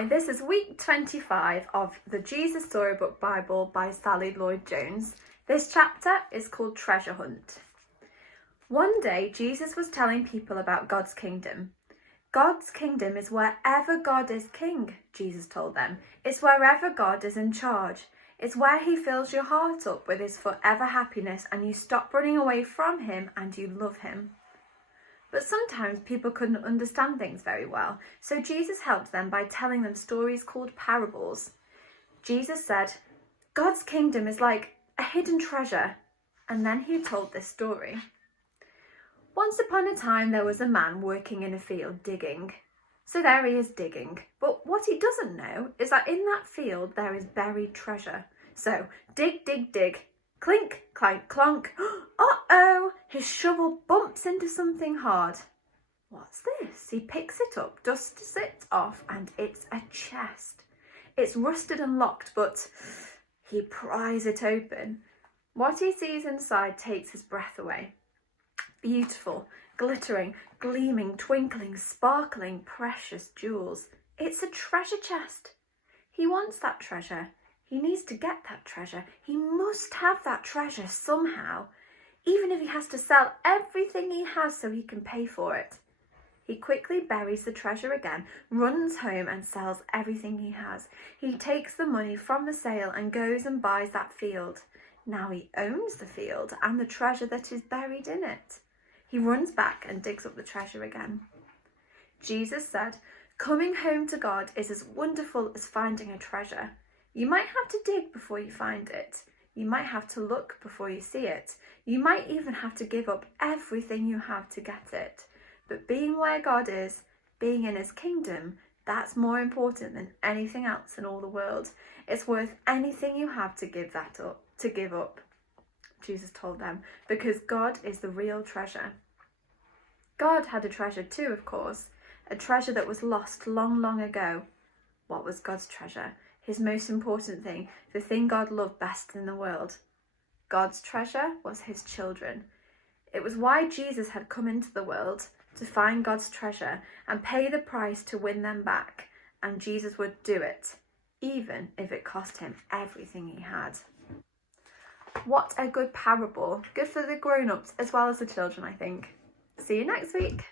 Hi, this is week 25 of the Jesus Storybook Bible by Sally Lloyd-Jones. This chapter is called Treasure Hunt. One day, Jesus was telling people about God's kingdom. God's kingdom is wherever God is king, Jesus told them. It's wherever God is in charge. It's where he fills your heart up with his forever happiness and you stop running away from him and you love him. But sometimes people couldn't understand things very well, so Jesus helped them by telling them stories called parables. Jesus said, God's kingdom is like a hidden treasure, and then he told this story. Once upon a time there was a man working in a field digging. So there he is digging, but what he doesn't know is that in that field there is buried treasure. So dig, dig, dig. Clink, clank, clonk. Uh-oh! His shovel bumps into something hard. What's this? He picks it up, dusts it off, and it's a chest. It's rusted and locked, but he pries it open. What he sees inside takes his breath away. Beautiful, glittering, gleaming, twinkling, sparkling, precious jewels. It's a treasure chest. He wants that treasure. He needs to get that treasure. He must have that treasure somehow, even if he has to sell everything he has so he can pay for it. He quickly buries the treasure again, runs home and sells everything he has. He takes the money from the sale and goes and buys that field. Now he owns the field and the treasure that is buried in it. He runs back and digs up the treasure again. Jesus said, coming home to God is as wonderful as finding a treasure. You might have to dig before you find it. You might have to look before you see it. You might even have to give up everything you have to get it. But being where God is, being in his kingdom, that's more important than anything else in all the world. It's worth anything you have to give up, Jesus told them, because God is the real treasure. God had a treasure too, of course, a treasure that was lost long, long ago. What was God's treasure? His most important thing, the thing God loved best in the world. God's treasure was his children. It was why Jesus had come into the world, to find God's treasure and pay the price to win them back. And Jesus would do it, even if it cost him everything he had. What a good parable. Good for the grown-ups as well as the children, I think. See you next week.